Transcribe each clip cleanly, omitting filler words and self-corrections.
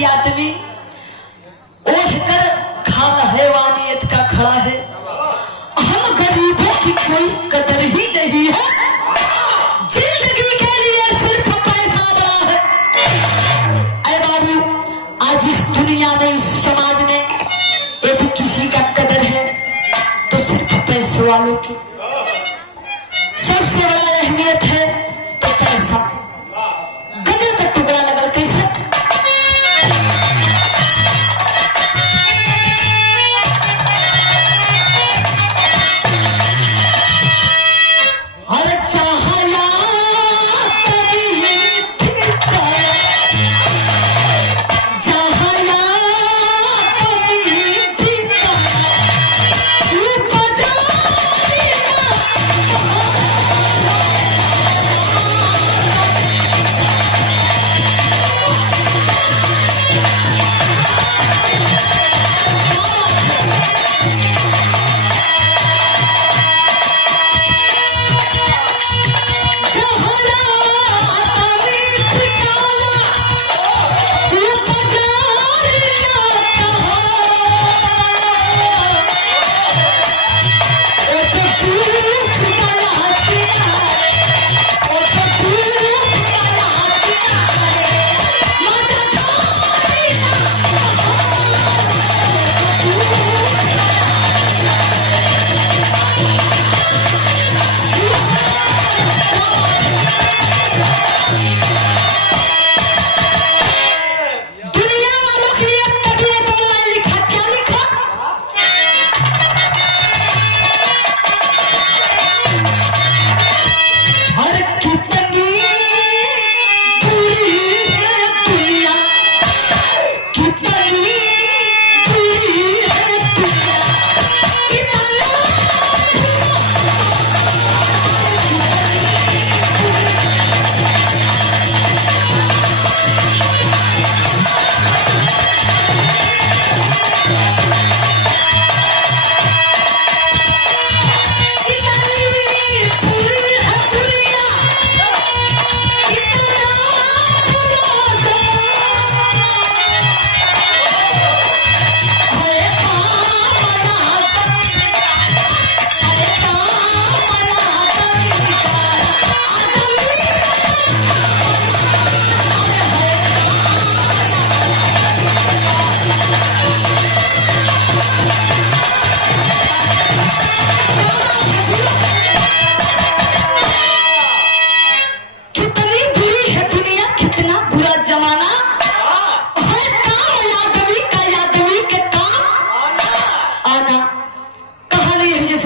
देखिए आदमी ओढ़ कर खाना हैवानियत का खड़ा है। हम गरीबों की कोई कदर ही नहीं है, जिंदगी के लिए सिर्फ पैसा बड़ा है। अरे बाबू, आज इस दुनिया में, इस समाज में यदि किसी का कदर है तो सिर्फ पैसे वालों की। सबसे बड़ा अहमियत है तो पैसा। गजल का टुकड़ा लगल कैसे? अरे चाहया कभी फिरता, चाहया कभी फिरता, तू बजा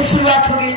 शुरुआत हो गई।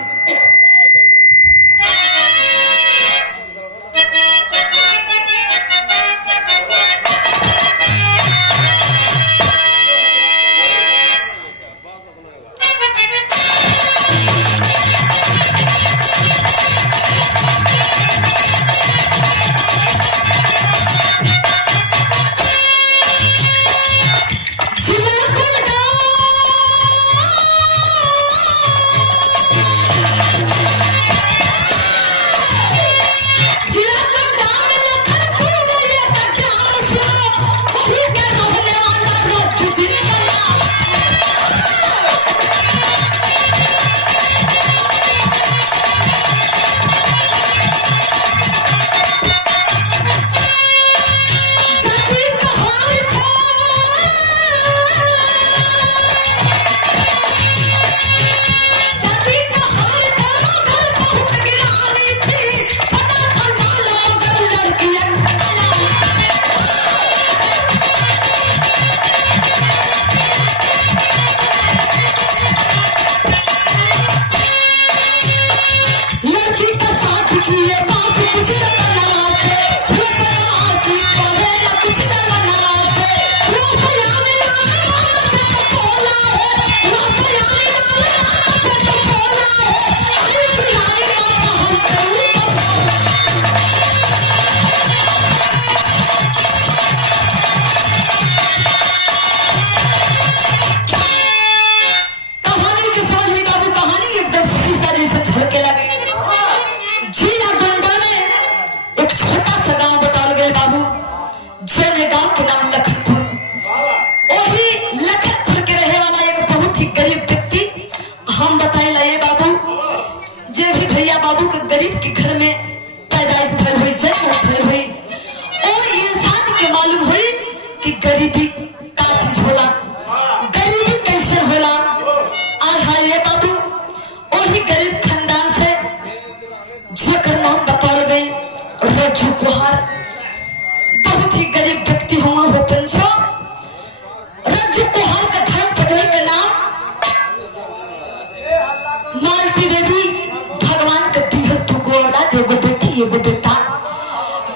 गांव के नाम लखनपुर। रज्जू कुहार बहुत ही गरीब व्यक्ति हुआ हो पंचो। रज्जू कुहार का धर्म पत्नी का नाम मालती देवी। भगवान का दिहल तू को औलाद, एगो बेटी एगो बेटा।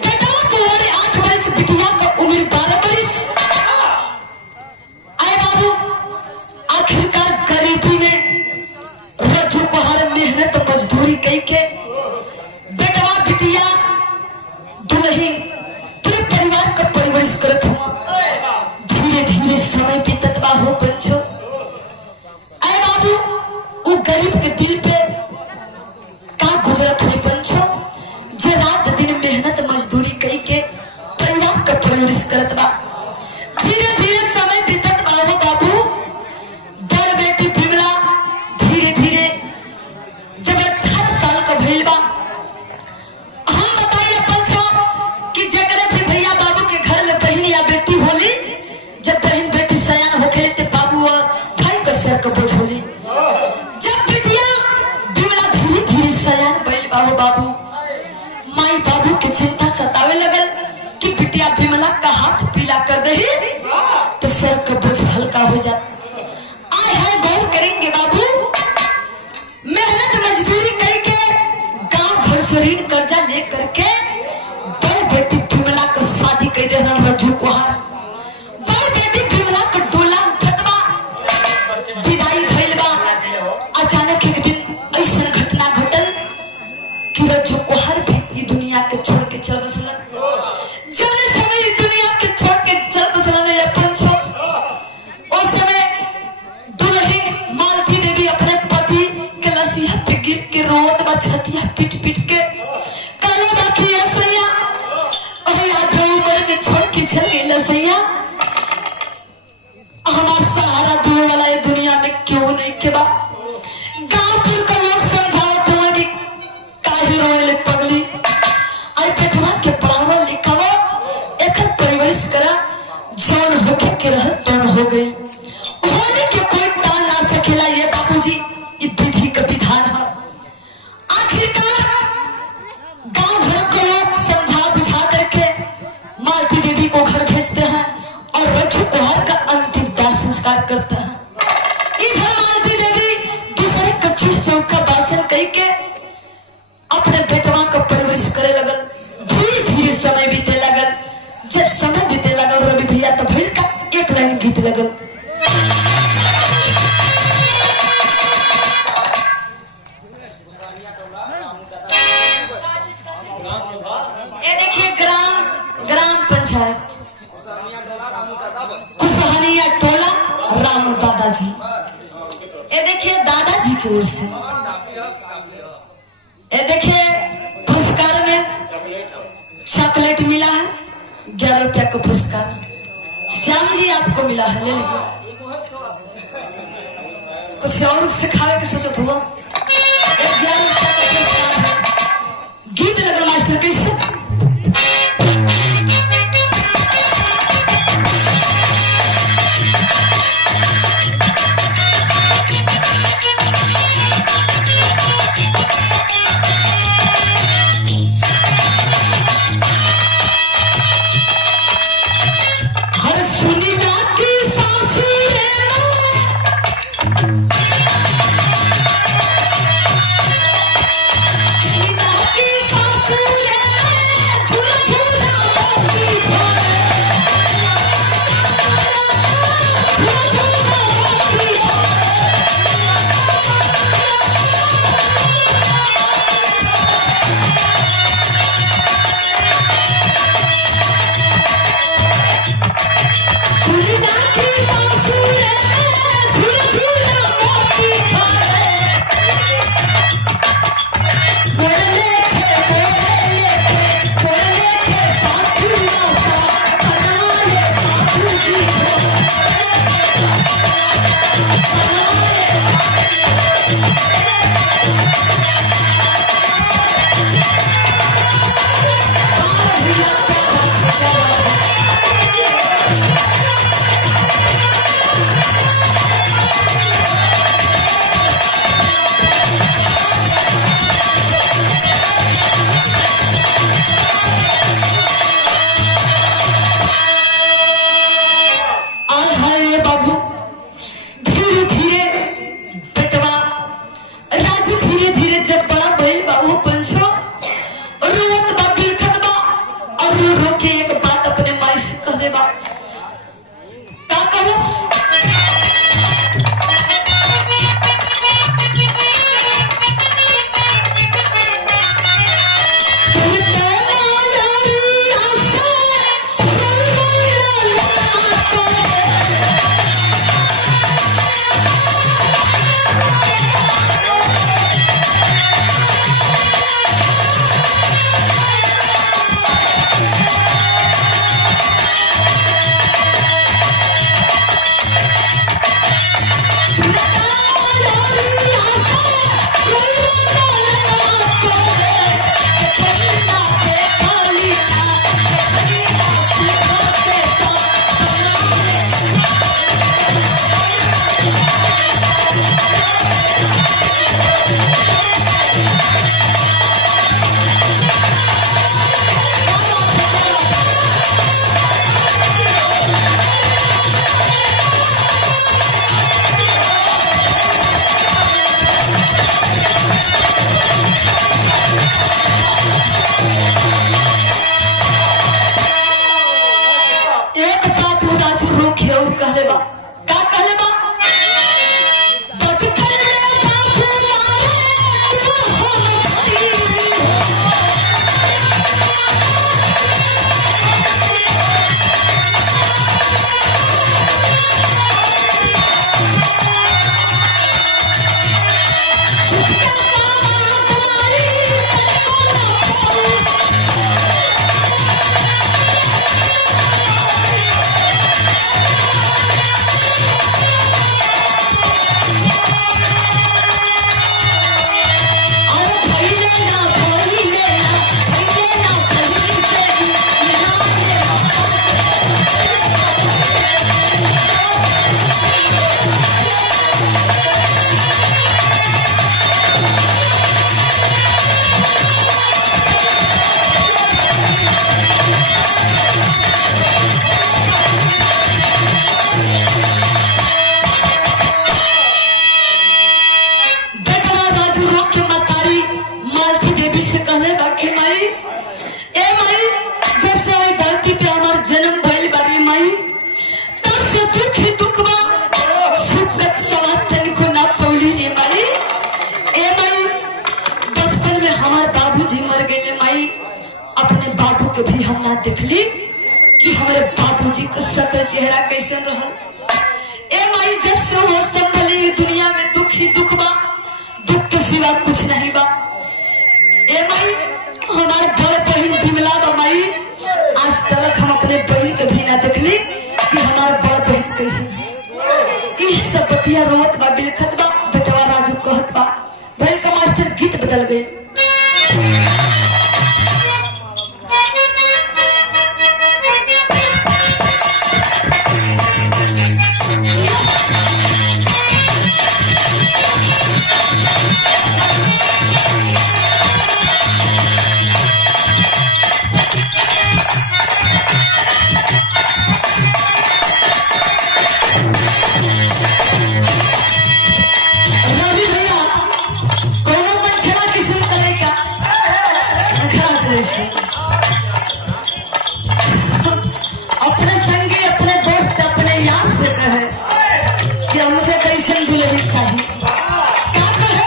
बेटा की उम्र 8 वर्ष, बिटिया का उम्र 12 वर्ष। आए बाबू, आखिरकार गरीबी में रज्जू कुहार मेहनत मजदूरी कई के बेटवा बिटिया दुल्हन पूरे परिवार का परवरिश करत हुआ। धीरे धीरे समय बीतत बा हो बच्चों। अरे बाबू, वो गरीब के दिल पे का गुजरत हुई बच्चों, जे रात दिन मेहनत मजदूरी कई के परिवार का परवरिश करत बा। धीरे धीरे समय बीतत बा हो बाबू। बड़ बेटी बिमला धीरे धीरे जब 18 साल का भइल बा, जब बहन बेटी सयान होके ते बाबू और भाई का सर का बोझ होली। जब बेटिया बिमला धीरे धीरे सयान बैल बाबू बाबू माई बाबू के चिंता सतावे लगल कि बिटिया बिमला का हाथ पीला कर दे तो सर का बोझ हल्का हो जाता। आए हाय गौर करेंगे बाबू, मेहनत मजदूरी करके गांव घर से ऋण कर्जा ले करके बड़ बेटी बिमला का शादी कर दे रज्जू कुहार। अचानक एक दिन ऐसा घटना घटल कि रज्जू कुहार भी ये दुनिया के छोड़ के चल बसलन। जब समय दुनिया के छोड़ के चल बसलन या पंचो, उस समय दुल्हन मालती देवी अपने पति के लसिया पे गिर के रोत बा, छतिया पीट पीट के काले बाकी असैया अरे आधे उम्र में छोड़ के चल गई लसैया। हमारा सहारा दुए वाला ये दुनिया में क्यों नहीं के बा। गांवपुर का लोग समझावत हुआ कि काहे रोले पगली, आई बेटवा के पढ़ावा लिखावा एकर परवरिश करा, जौन होके के रह तौन हो गई। होने के कोई टाल ना सकेला ये बाबूजी, ये विधि का विधान है। आखिरकार गांव भर के लोग समझा बुझा करके मालती देवी को घर भेजते हैं और रज्जू कुहार का अंतिम दाह संस्कार करते हैं। इधर मालती देवी दूसरे कच्ची चौका बासन कई के अपने बेटवा का परवरिश करे लगल। धीरे धीरे समय बीते लगल। जब समय बीते लगल रवि भैया तो भैल का एक लाइन गीत लगल। ये देखिए ग्राम पंचायत कुसहनिया टोला रामू दादाजी। ये देखिए दादाजी की ओर से। ये देखिए पुरस्कार में चॉकलेट मिला है, 11 रुपया का पुरस्कार। श्याम जी आपको मिला है, ले लीजिए। कुछ और से खावे के सोचत हुआ। 11 रुपया का पुरस्कार है। गीत लगल मास्टर कैसे की सासू अपने बाबू के भी हम ना देखली कि हमारे बाबूजी का शक्ल चेहरा कैसे रहल। ए माई जब से वो संभली दुनिया में दुख ही दुख बा, दुख के सिवा कुछ नहीं बा। ए माई हमारे बड़े बहन बिमला बा माई, आज तक हम अपने बहन के भी ना देखली कि हमारे बड़ बहन कैसे है। ये सब बतिया रोवत बा, बिलखत बा, बेटवा राजू कहत बा। भैल का मास्टर गीत बदल गए। अपने संगी अपने दोस्त अपने यार से कहे कि हमके कैसे दुल्हन चाहिए। क्या कहे?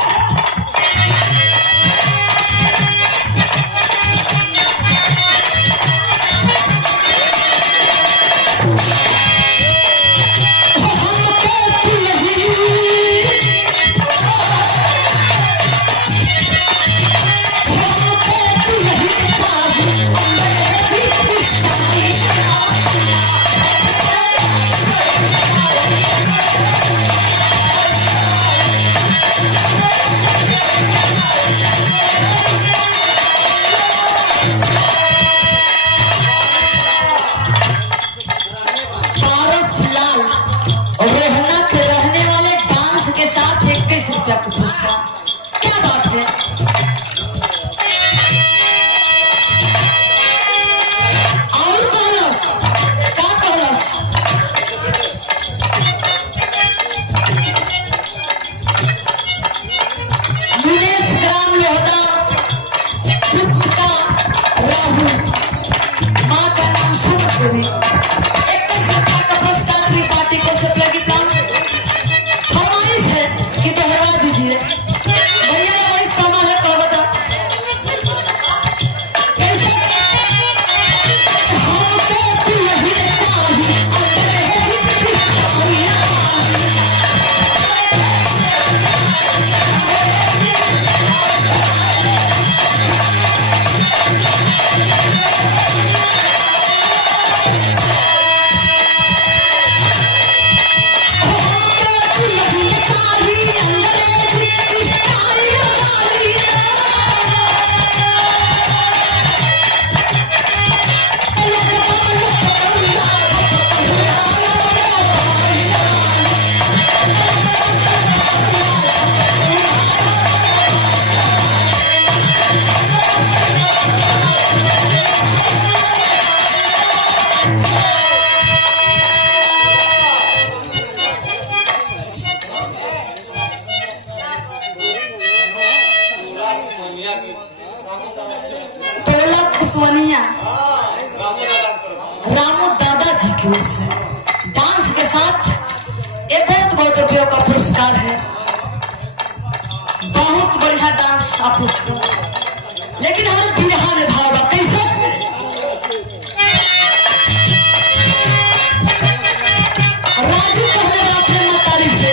रुपया का पुरस्कार, क्या बात है। और कहलस का कहलस, विदेश ग्राम योद्धा का राहुल, माँ का नाम सुमत देवी, 21 रुपया का पुरस्कार पूरी पार्टी को सप्लाई की फरमाइश है कि दोहरा दीजिए। भैया वही समय है, कह बता कैसे हमको दुल्हन चाहिए। सोनिया रामू दादाजी की ओर से डांस के साथ एक बहुत रुपयों का पुरस्कार है। बहुत बढ़िया डांस आप लोग को, लेकिन हमारे बिरहा में भाव कैसे राजू कहले अपने मतारी से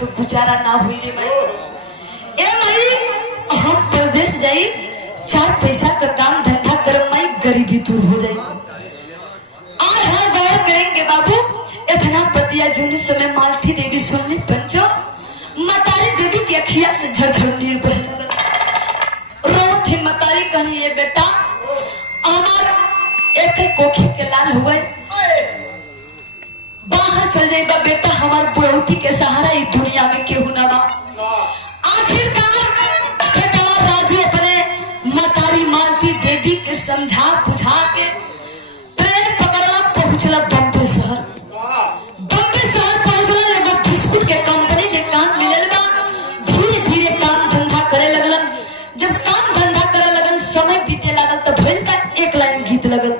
तो गुजारा ना हुई रे भाई। ए भाई हम प्रदेश जाई 4 पैसा का काम धंधा करम माई गरीबी दूर हो जाए। आज हम गौर करेंगे बाबू इतना पतिया जूने समय मालती देवी सुनने पंचो मतारी देवी की अखिया से झरझर नीर बह लगल। रो थी मतारी कहनी ये बेटा हमार एक कोखी के लाल हुए बाहर चल जाइबा बेटा हमार बुढ़ौती के सहारा इस दुनिया में केहू ना बा। आखिरकार बेटा राजू अपने मतारी मालती देवी के समझा बुझा के ट्रेन पकड़ला पहुंचला बम्बे शहर। बम्बे शहर पहुंचला एगो बिस्कुट के कंपनी में काम मिलल बा। धीरे धीरे काम धंधा करे लगलन। जब काम धंधा करे लगन समय बीते लागल तो भइल का एक लाइन गीत लगल।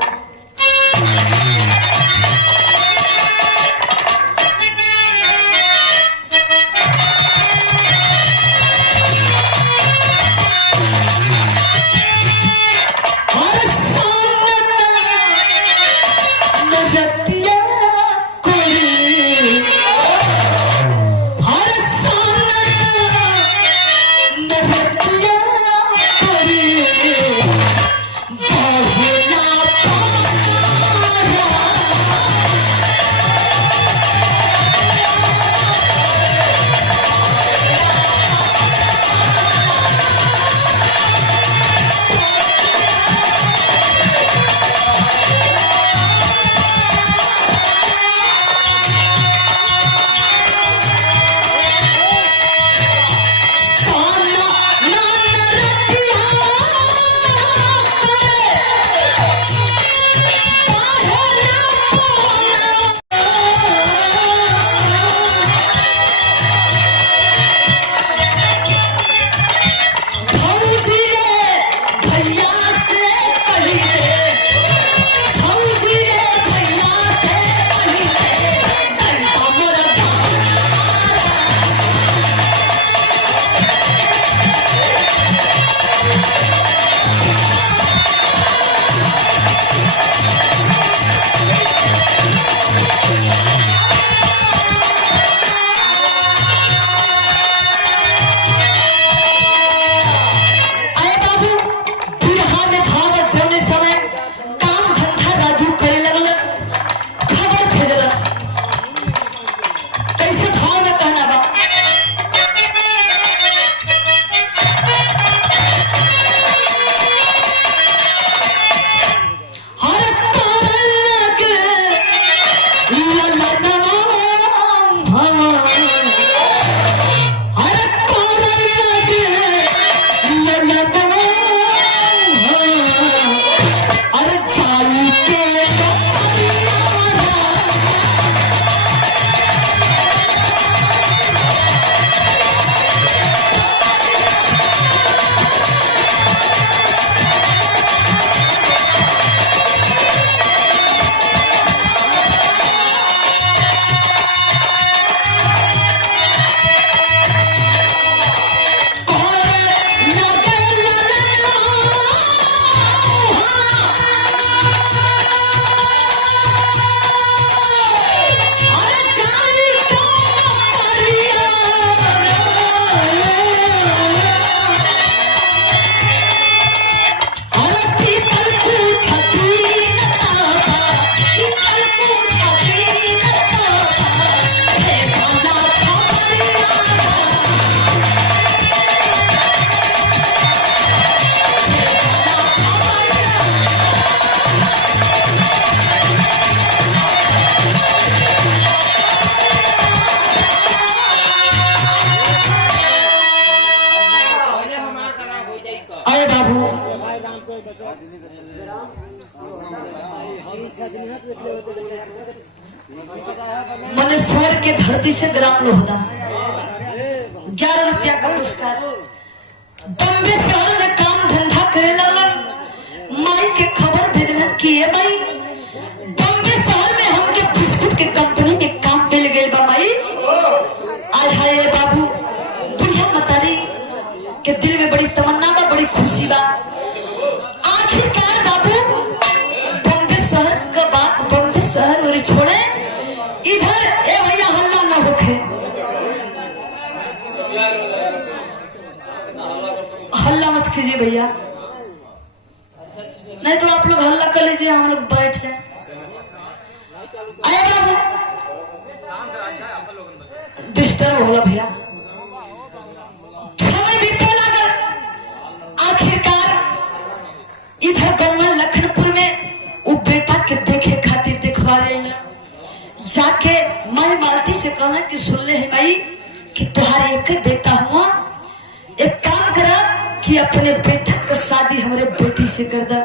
मैंने स्वर के धरती से ग्राम लोहदा 11 रुपया का पुरस्कार। बम्बे शहर में काम धंधा करे लगलन। माई के खबर भेजलन कि ये माई बम्बे शहर में हमके बिस्कुट के कंपनी में काम मिल गई बा माई। आज है ये बाबू बुढ़िया मतारी के दिल में बड़ी तमन्ना बा, बड़ी खुशी बा। आखिरकार बाबू बम्बे शहर का बात बम्बे शहर और छोड़े इधर ए भैया हल्ला ना होखे। हल्ला मत कीजिए भैया, नहीं तो आप लोग हल्ला कर लीजिए, हम लोग बैठ जाए। आए बाबू, डिस्टर्ब होला भैया। समय बीते लागल, आखिरकार इधर गौवा लखनपुर में वो बेटा के देखे खातिर देखवा रहे, जाके माई मालती से कहना कि सुन ले भाई कि तुम्हारे एक बेटा हुआ, एक काम करा कि अपने बेटा का शादी हमारे बेटी से कर दा।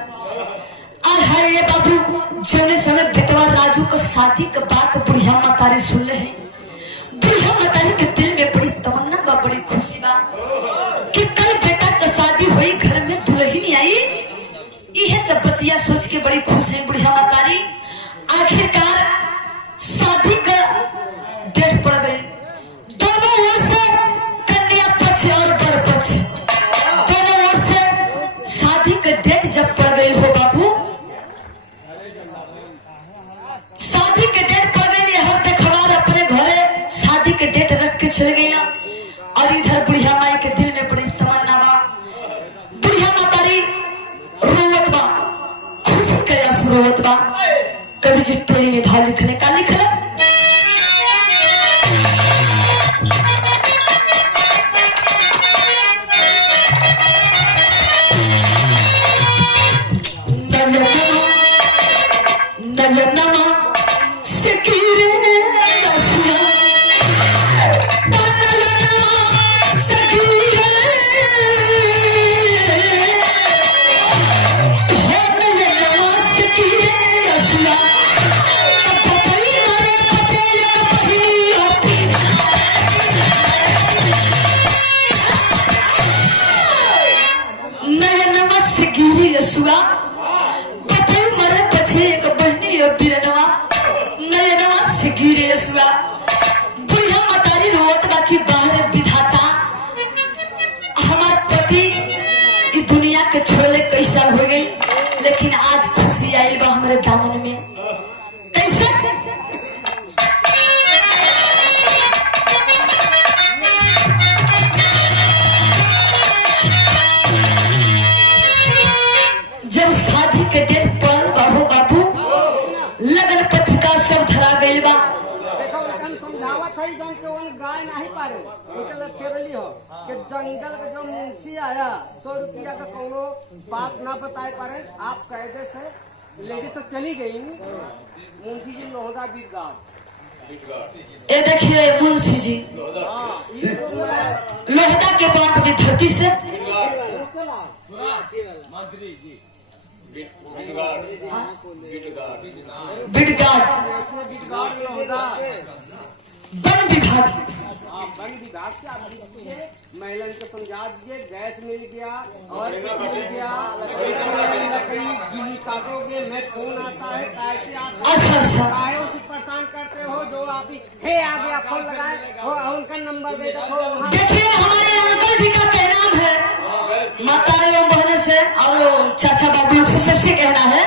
और है ये बाबू जोने समय बेटवा राजू का शादी का बात बुढ़िया मतारी सुन ले, बुढ़िया मतारी के दिल में बड़ी तमन्ना बा, बड़ी खुशी बा कि कल बेटा का शादी हुई, घर में दुल्हन आई। यह सब बतिया सोच के बड़ी खुश है बुढ़िया मतारी। आखिरकार शादी का डेट पड़ गई, दोनों ओर से कन्या पक्ष और बर पक्ष दोनों ओर से शादी का डेट जब पड़ गई हो बाबू, शादी के डेट पड़ गई, हर देखवार अपने घरे शादी के डेट रख के चल गया। और इधर बुढ़िया माई के दिल में बड़ी तमन्ना बा, बुढ़िया मातारी रोवत बा, खुशी कया सुरोवत बा। कभी जितोरी में भाव लिखने का लिखले, बुढ़िया मतारी रोत बाकी बाहर विधाता हमार पति इस दुनिया के छोड़ले कई साल हो गई, लेकिन आज खुशी आई बा हमारे दामन में। कैसे जब शादी के डेट पड़ल बाबू बाबू, लगन पत्रिका सब धरा गई बा। गाय नहीं पारे फेरली हो कि जंगल का जो मुंशी आया 100 रुपया का कोनो बात ना बताए पारे, आप कायदे से लेडी तो चली गई, मुंशी जी लोहदा बीत गाँव। ये देखिए मुंशी जी लोहदा के बाप भी धरती से बिडगाड़ वन विभाग से महिला को समझा दीजिए, गैस मिल गया और कुछ मिल गया, गिनी काटोगे, मैं फोन आता है कैसे आप काहे उसे परेशान करते हो, जो आप हे आ गया फोन लगाए और उनका नंबर दे दो। देखिए हमारे अंकल जी का कहना है, माता एवं बहने से और चाचा बाबू लोग से सबसे कहना है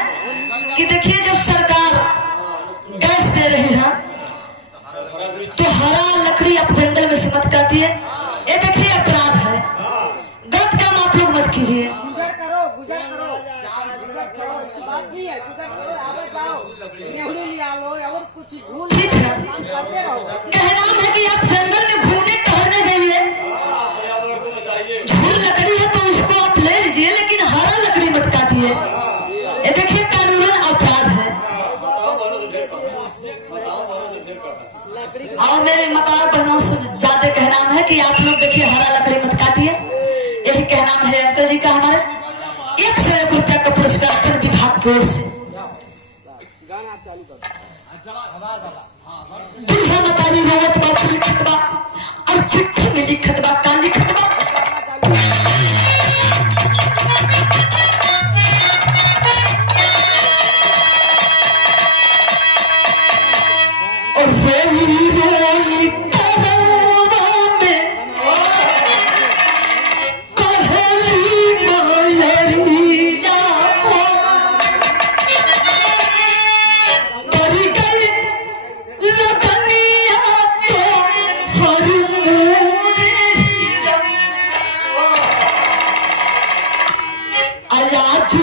कि देखिए जब सरकार गैस दे रही है तो हरा लकड़ी आप जंगल में से मत काटिए, ये देखिए अपराध है, गलत काम आप लोग मत कीजिए। गुजर करो ऐसी बात नहीं है, गुजर करो, आगे जाओ, गेहूं लिया लो और कुछ झूल ठीक है, काम करते रहो। कहना है कि आप जंगल में घूमने टहलने जाइए, झूल लकड़ी है तो उसको आप ले लीजिए, लेकिन हरा लकड़ी मत काटिए, ये देखिए कानूनन अपराध है। और मेरे माता बहनों से ज्यादा कहना है कि आप लोग देखिए हरा लकड़ी मत काटिए, यही कहना है अंकल जी का। हमारे 101 रुपया का पुरस्कार वन विभाग की ओर से। बुढ़िया मतारी रोवत बा लिखत बा और चिट्ठी में लिखत बा का लिखत बा,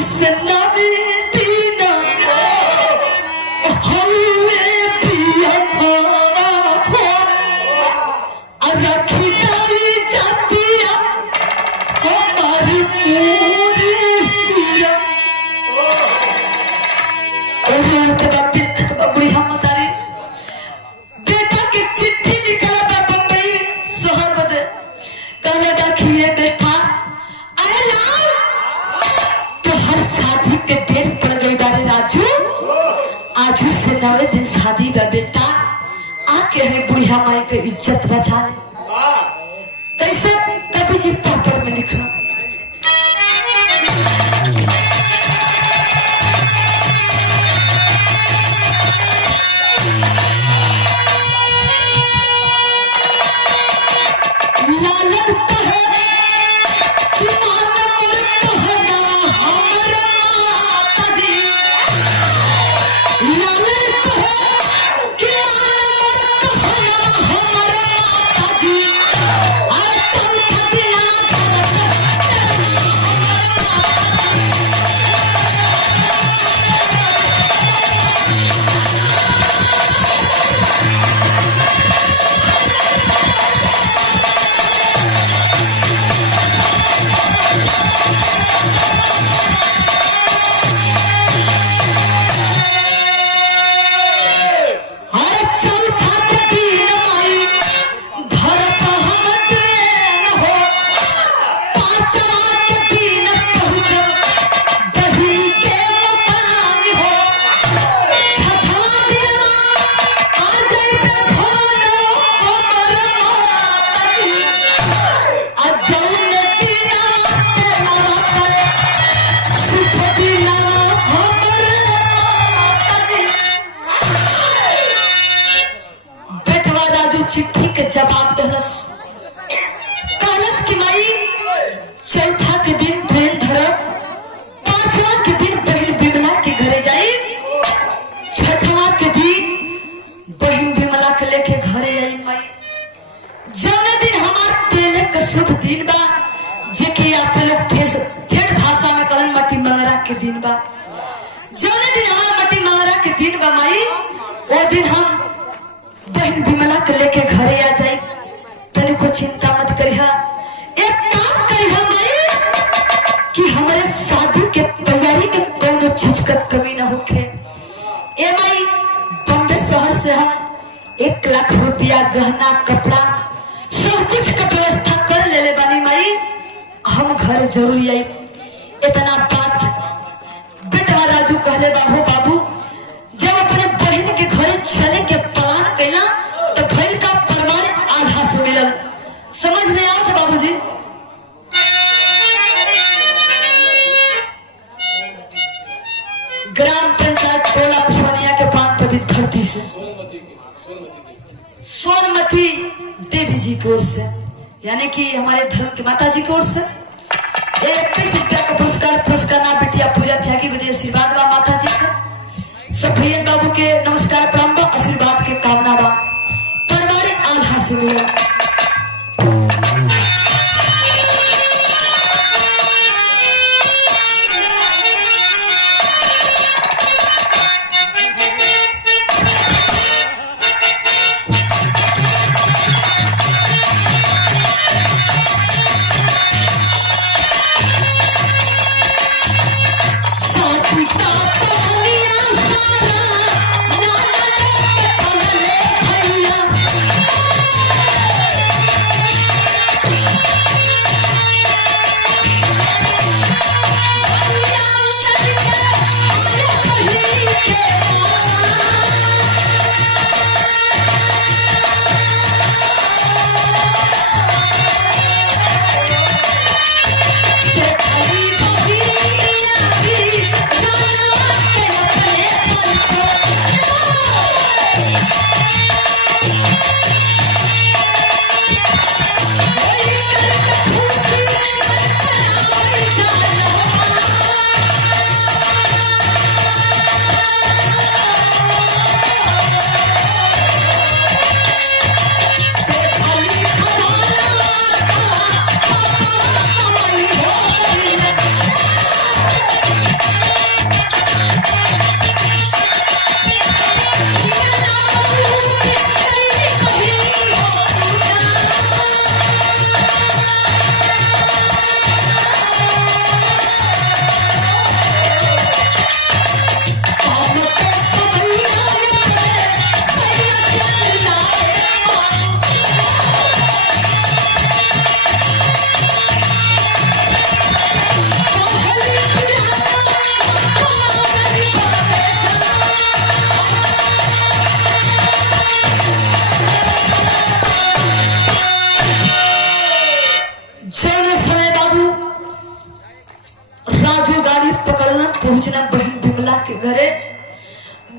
से नवी दीना हवे पिया भावा हो रखी दाई जातिया हमारी पूरी पिया बुढ़िया मतारी बेटा के चिट्ठी लिखला था बम्बई में शहर बदे कहले बा खीरे बेटा आए लाल तो हर शादी के डेट पड़ गई बारे राजू आजू से 9 दिन शादी बा बेटा आके है बुढ़िया माई के इज्जत बचा ले कैसे कभी जी पेपर में लिखला लालन कहे कि मान मोर कहना हमर माता जी लालन कहे कि मान मोर कहना हमर माता जी आ चौथा दिन ना चिट्ठी के जवाब दहलस कहलस कि माई चौथा के दिन ट्रेन धरब 5वां के दिन बहन बिमला के घरे जाई 6वां के दिन बहन बिमला के लेके घरे आई माई जौन दिन हमार तेले का शुभ दिन बा जेके आप लोग ठेठ भाषा में कहन मटी मंगरा के दिन बा जौन दिन हमार मटी मंगरा के दिन बा माई वो दिन हम बहन बिमला के लेके घरे आ जाए तने को चिंता मत करिहा एक काम करिहा माई कि हमारे शादी के तैयारी के कोनो चीज का कमी ना होखे ए माई बॉम्बे शहर से हम 1 लाख रुपया गहना कपड़ा सब कुछ का व्यवस्था कर लेले बानी माई हम घर जरूर आई इतना बात बेटा राजू कहले बाबू बाबू जब अपने बहन के घरे चले के प्लान कैला तो भैल का परिवार आधा से मिलल समझ में आवत बाबूजी ग्राम पंचायत टोला कुशवनिया के पान पवित्र धरती से सोनमती देवी जी की ओर से यानी कि हमारे धर्म की माता जी की ओर से 21 रुपया का पुरस्कार ना बिटिया पूजा त्यागी बदे आशीर्वाद बा माता जी का सब भैया बाबू के नमस्कार प्रणाम बा आशीर्वाद के कामना बा परिवार आधा से मिला पहुंचना बहन बिमला के घरे।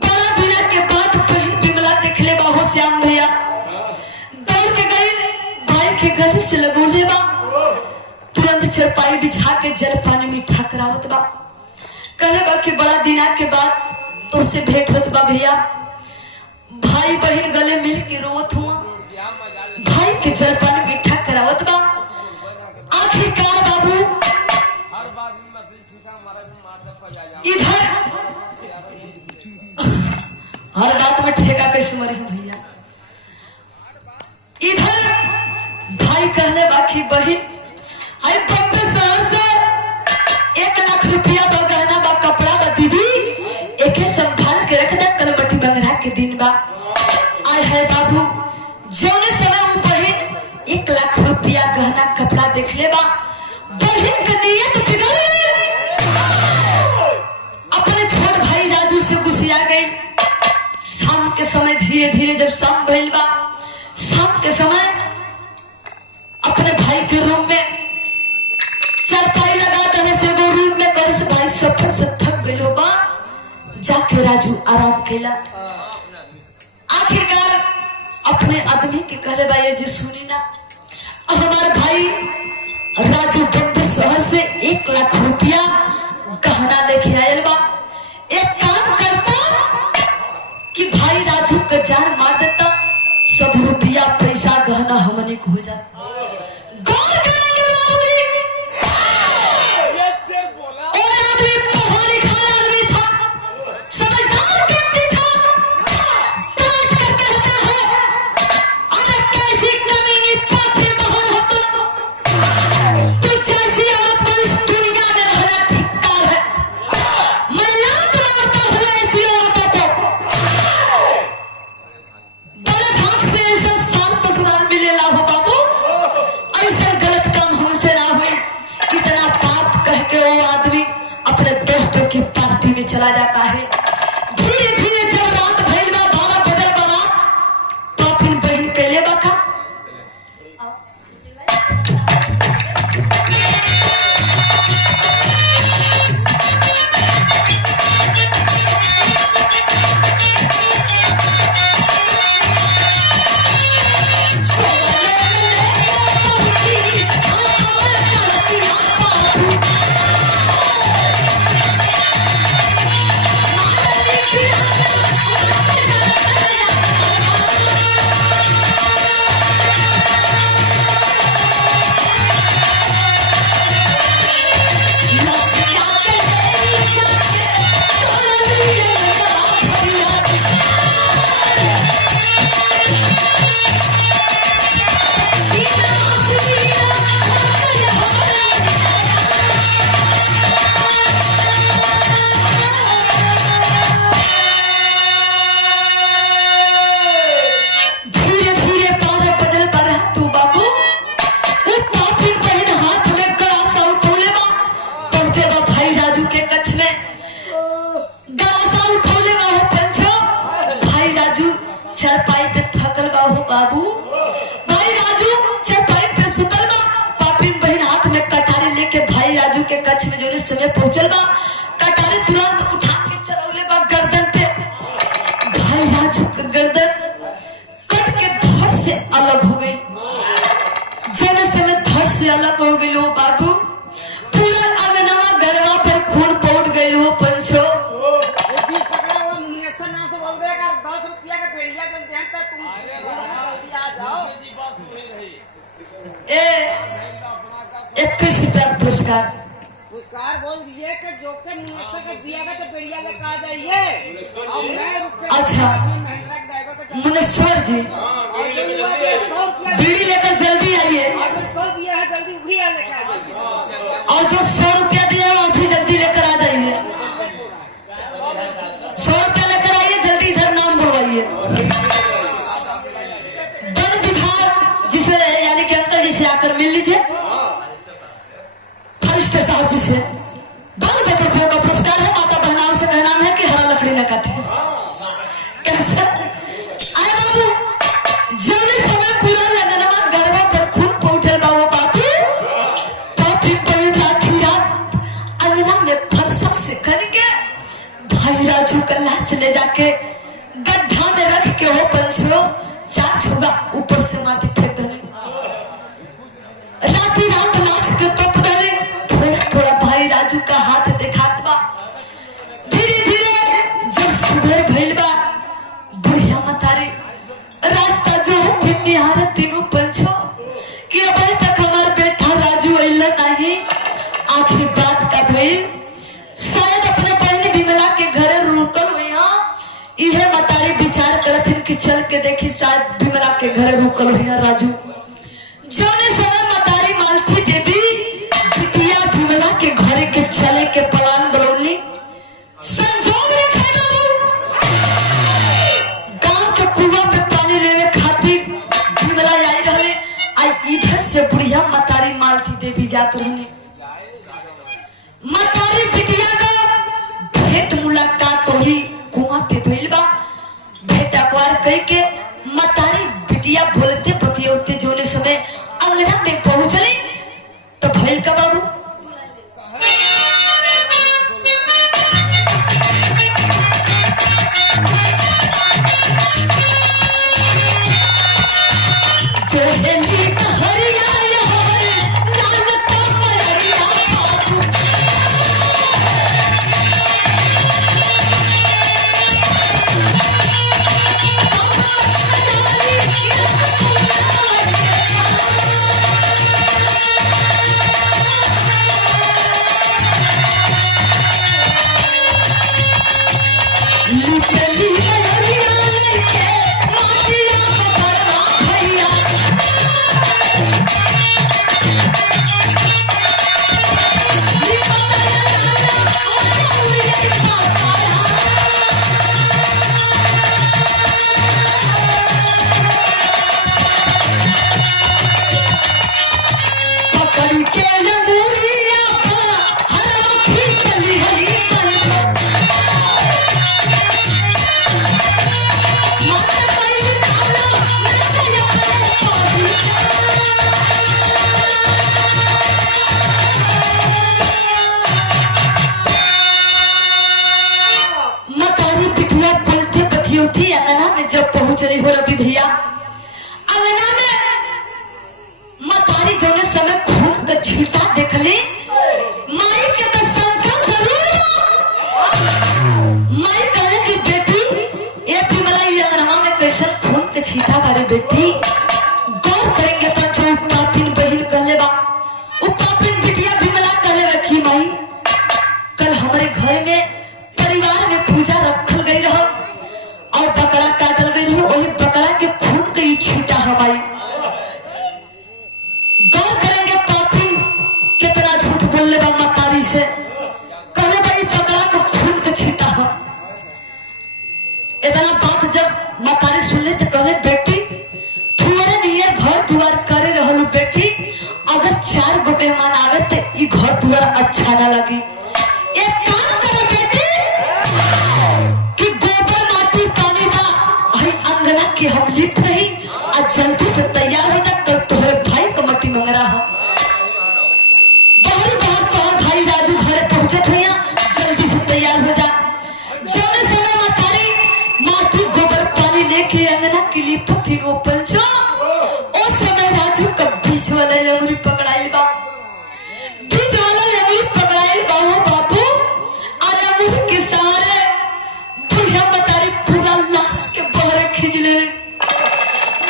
बड़ा दिना के बाद बहन बिमला देखले बा हो श्याम भैया, दौड़ के गई भाई के गले से लगौले बा, तुरंत चरपाई बिछा के जल पानी मीठा करावत बा। कहले बा कि बड़ा दिना के बाद तो से भेंट होत बा भैया। भाई बहन गले मिल के रोवत हुआ, भाई के जल पानी मीठा करावत बा। आखिरकार बाबू इधर हर बात में ठेका कैसे मरे भैया। इधर भाई कहले बाकी बहन आई बम्बे शहर से 1 लाख रुपया बा, गहना बा, कपड़ा बा, दीदी एके संभाल के रख दे, कल मट्टी बंगरा के दिन बा। आय है बाबू जौने समय वो बहन 1 लाख रुपया गहना कपड़ा देख ले बा, बहन के नियत बिगड़ अपने छोट भाई राजू से गुस्सिया गई। शाम के समय धीरे धीरे जब शाम भइल बा, शाम के समय अपने भाई के रूम में चारपाई लगा दे से वो रूम में कर से भाई सफर से थक गइल हो बा, जाके राजू आराम केला। आखिरकार अपने आदमी के कहले बा ये जी सुनी ना, हमारे भाई राजू बम्बे शहर से 1 लाख रुपया गहना लेके आयल बा। एक काम करता कि भाई राजू का जान मार देता, सब रुपया पैसा गहना हमने को हो जाता। गौर करेंगे बाबूजी, और आदमी पढ़ा लिखा आदमी था, समझदार व्यक्ति था, डांट कर कहता है अरे कैसी कमीनी पापी बहन हो तुम, तू जैसी औरत को इस दुनिया में रहना धिक्कार है। मैं लात मारता हूँ ऐसी औरतों को। बड़े भाग से ऐसा सास ससुराल मिलेला हो बाबू, ऐसा गलत काम हमसे ना हुए। इतना बात कह के वो आदमी अपने दोस्तों की पार्टी में चला जाता है। धीरे धीरे जब रात भइल बा 12 बजे बारात पापिन बहन के ले बका। चरपाई पे थकल बा हो बाबू, भाई राजू चरपाई पे सुतल बा, पापिन बहन हाथ में कटारी लेके भाई राजू के कच्छ में जो समय पहुंचल बा, कटारी तुरंत उठा के चलौले बा गर्दन पे। भाई राजू के गर्दन कट के धड़ से अलग हो गई। जब समय धड़ से अलग हो गई हो बाबू, पूरा अंगनवा गरवा पर खून पौट गई हो पंचो। पुरस्कार पुरस्कार बोल दिए कि जो के निश्चय के दिया गया तो बढ़िया ले कहा जाइए। और मैं रुक के अच्छा मुनेश्वर जी बीड़ी लेकर जल्दी आइए, और 100 दिया है जल्दी भी लेकर आ जाइए, और जो 100 रुपया दिया है वो भी जल्दी लेकर आ जाइए। 100 रुपया लेकर आइए, जल्दी इधर नाम बुलवाइए। वन विभाग जिसे यानी कि अंकल जी से आकर मिल लीजिए, फरिश्ते साहब जी से 12 रुपयों का पुरस्कार है। माता बहनाओं से कहना है कि हरा लकड़ी न काटे। कैसे आए बाबू, जब समय पूरा लगनवा गरबा पर खून पहुंचल बाबू बापू, पापी बड़ी रात अंगना में फरसा से करके लाश ले जाके गड्ढा में रख के हो पंचो चार छोगा ऊपर से माटी फेंक दे। राती रात लाश के तोप दे। थोड़ा थोड़ा भाई राजू का हाथ दिखात बा। धीरे धीरे जब सुबह भइल बा बुढ़िया मतारी रास्ता जो फिर निहारत तीनों पंचो कि अभी तक हमार बेटा राजू अइला नहीं। आखिर बात का भइल शायद अपने बहन विमला के घरे रुकल हुई। इहे मतारी विचार करथिन कि चल के देखी शायद विमला के घरे रुकल हुई राजू। जौने समय मतारी मालती देवी बिटिया विमला के घरे के चले के प्लान बनौली। संजोग रखे गांव के कुआं पे पानी लेवे खातिर विमला आई रहे। आई इधर से बुढ़िया मतारी मालती देवी जात रहने। मतारी बिटिया का भेंट मुलाकात होई कुआं पे भइल बा। भेंट अखबार कई के मतारी बिटिया बोलते बतियोते जोने समय अंगना में पहुंचले तो भइल का बाबू चली हो रवि भैया अंगना में मतारी जोने समय खून का छींटा देख ली। माई के तो संख्या जरूर माई कहे कि बेटी ये विमला ये अंगना में कैसन खून के छींटा बारे बेटी गौर करेंगे पंचो। पापिन बहन कहले बा उ पापिन बिटिया विमला कहले रखी माई कल हमारे घर में परिवार में पूजा रखल गई रहो और बकरा काटल गई रहो। वही बकरा के खून के ही छींटा हमारी गौर करेंगे पापी कितना झूठ बोलने बा मतारी से कहने भाई बकरा के खून के छींटा है। इतना बात जब मतारी सुन ले तो कहने बेटी थोड़े नियर घर दुआर करे रहलू बेटी अगर 4 गो मेहमान आवे तो ई घर दुआर अच्छा ना लगी। एक काम करो बेटी कि गोबर माटी पानी बा हरी अंगना के हम लिप नहीं और जल्दी से तैयार हो जा कल तोहरे भाई को मट्टी मंगरा हो। बहुत बार तोहर भाई राजू घरे पहुंचत हुई जल्दी से तैयार हो जा। जौने समय मतारी माटी गोबर पानी लेके अंगना के लिए पत्थी रोपल जो उस समय राजू का बीच वाला अंगुरी पकड़ाइल बा। बीच वाला अंगुरी पकड़ाइल बा हो बाबू आज अंगुरी के सहारे बुढ़िया मतारी पूरा लाश के बहरे खींच ले।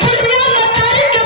बुढ़िया मतारी के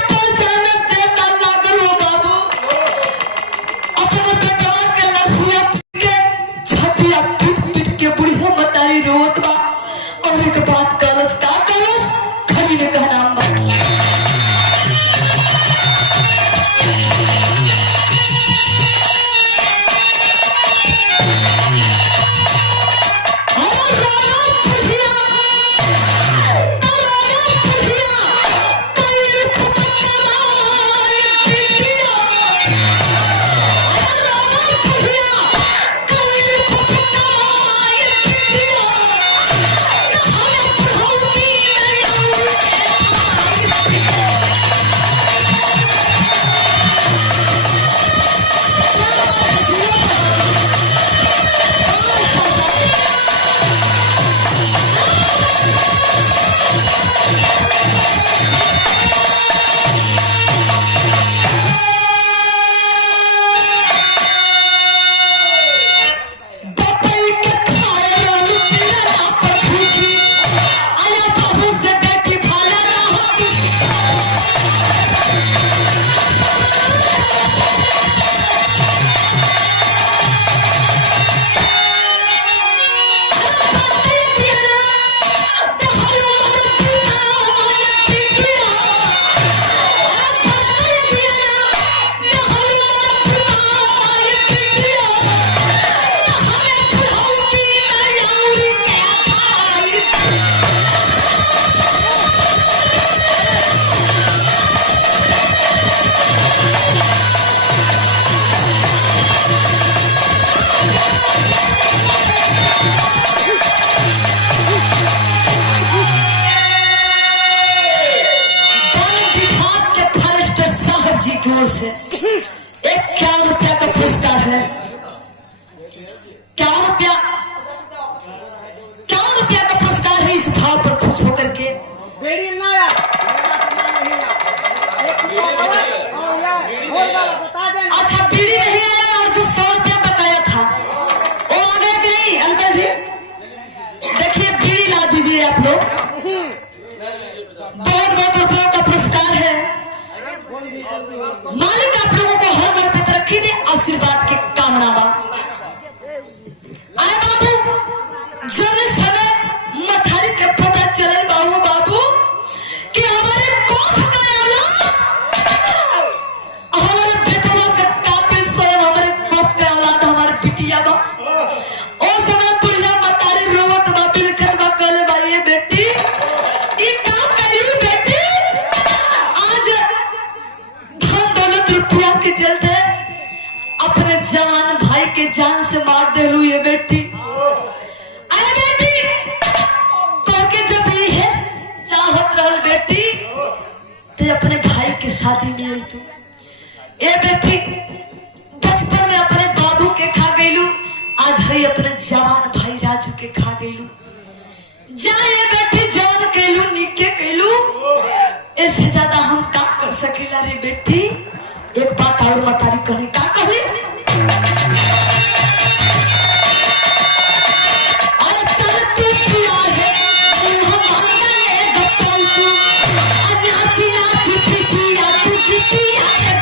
ओर से 51 रुपया का पुरस्कार है। 51 रुपया का पुरस्कार है। इस भाव पर खुश होकर के बेड़ी ना यार, मेरा सामान नहीं यार। एक बता देना। अच्छा बीड़ी नहीं आया और जो 100 रुपया बताया था वो आ गया कि नहीं अंकल जी? देखिए बीड़ी ला दीजिए आप लोग। बहुत रुपयों का पुरस्कार है। मालिक आप लोगों को हर घर पे तरक्की दे, आशीर्वाद की कामना बा। आए बाबू जब समय मथारी के पता चले बाबू कि हमारे कोख का औलाद, हमारे बेटवा का कातिल स्वयं हमारे कोख का औलाद हमारे बिटिया बा। ओ समय बुढ़िया मतारी रोवत बा, बिलखत बा, कहले बा ये बेटी ये काम करी बेटी, आज धन दौलत रुपया के चलते अपने जवान भाई के जान से मार देलू ये बेटी। अरे बेटी तो के जब ये चाहत रहल बेटी तो अपने भाई के शादी में आई तू। ए बेटी बचपन में अपने बाबू के खा गईलू, आज है अपने जवान भाई राजू के खा गईलू। जा ये बेटी जवान कैलू निके कैलू, इससे ज्यादा हम का कर सकेला रे बेटी। एक बात और मतारी कहली, का कहली? अरे चल तू पिया है मुँह मांगने गप्पल तू, नाची नाची पिटिया तू गिटिया के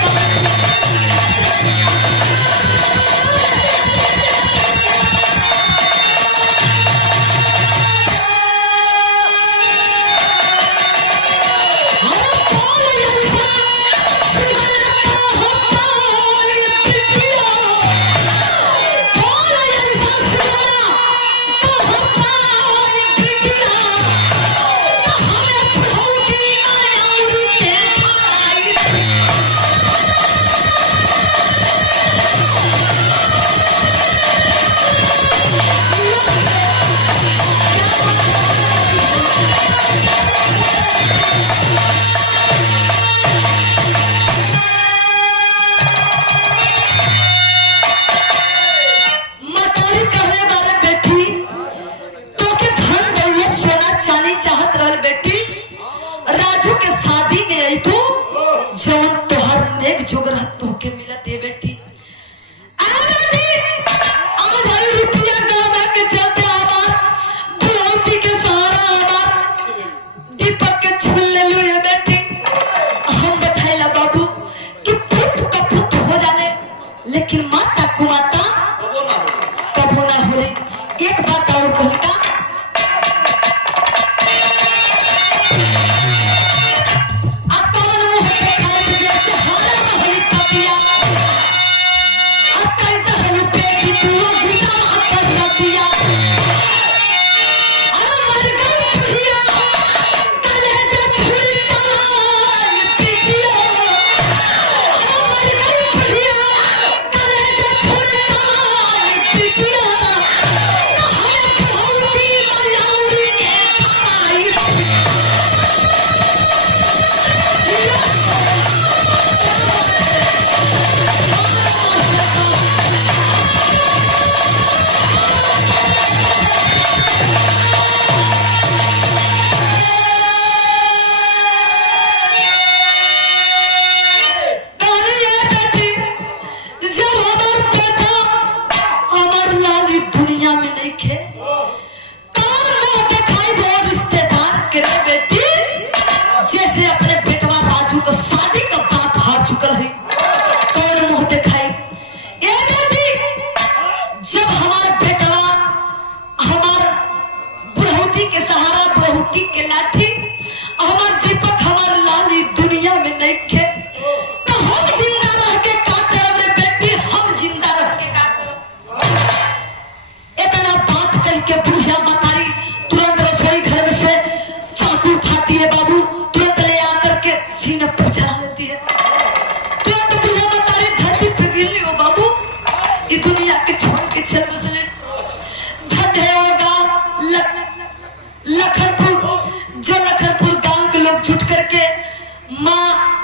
चाहत रहल बेटी। राजू के शादी में आई तू जौन तोहर नेक जोग रहत तो के मिलत है बेटी। आज हर रुपया गाना के चलते हमार बुढ़ौती के सहारा हमार दीपक के छुल ले लो ये बेटी। हम बताइला बाबू कि पुत का पुत हो जाले लेकिन माता को माता कबो ना होले। एक बात और कहता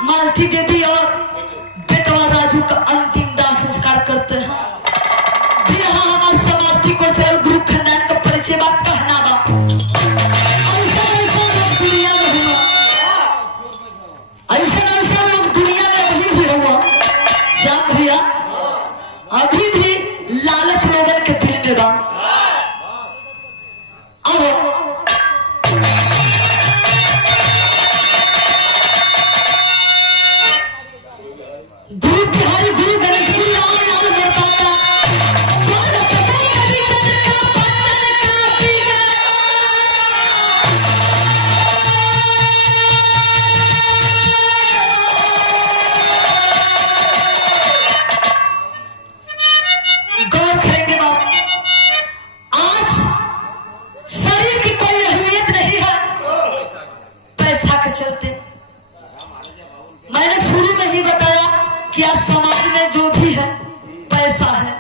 मालती देवी और बाद राजू का अंतिम दाह संस्कार करते हैं। फिर हाँ हमारे समाप्ति को चलो गुरु खानदान का परिचय बात कहना बा। ऐसा लोग दुनिया में हुआ, ऐसा लोग दुनिया में अभी भी हुआ। श्याम भैया अभी भी लालच लोगन के दिल में बा। गुरु बिहारी गुरु गणेश गुरु राम लाल बरपाता स्वर्ग प्रसाद कवि चंद्र का पाचन का पीगा। गौर करेंगे बाप, आज शरीर की कोई अहमियत नहीं है पैसा के चलते। मैंने शुरू में ही बताया कि आज समाज में जो भी है पैसा है।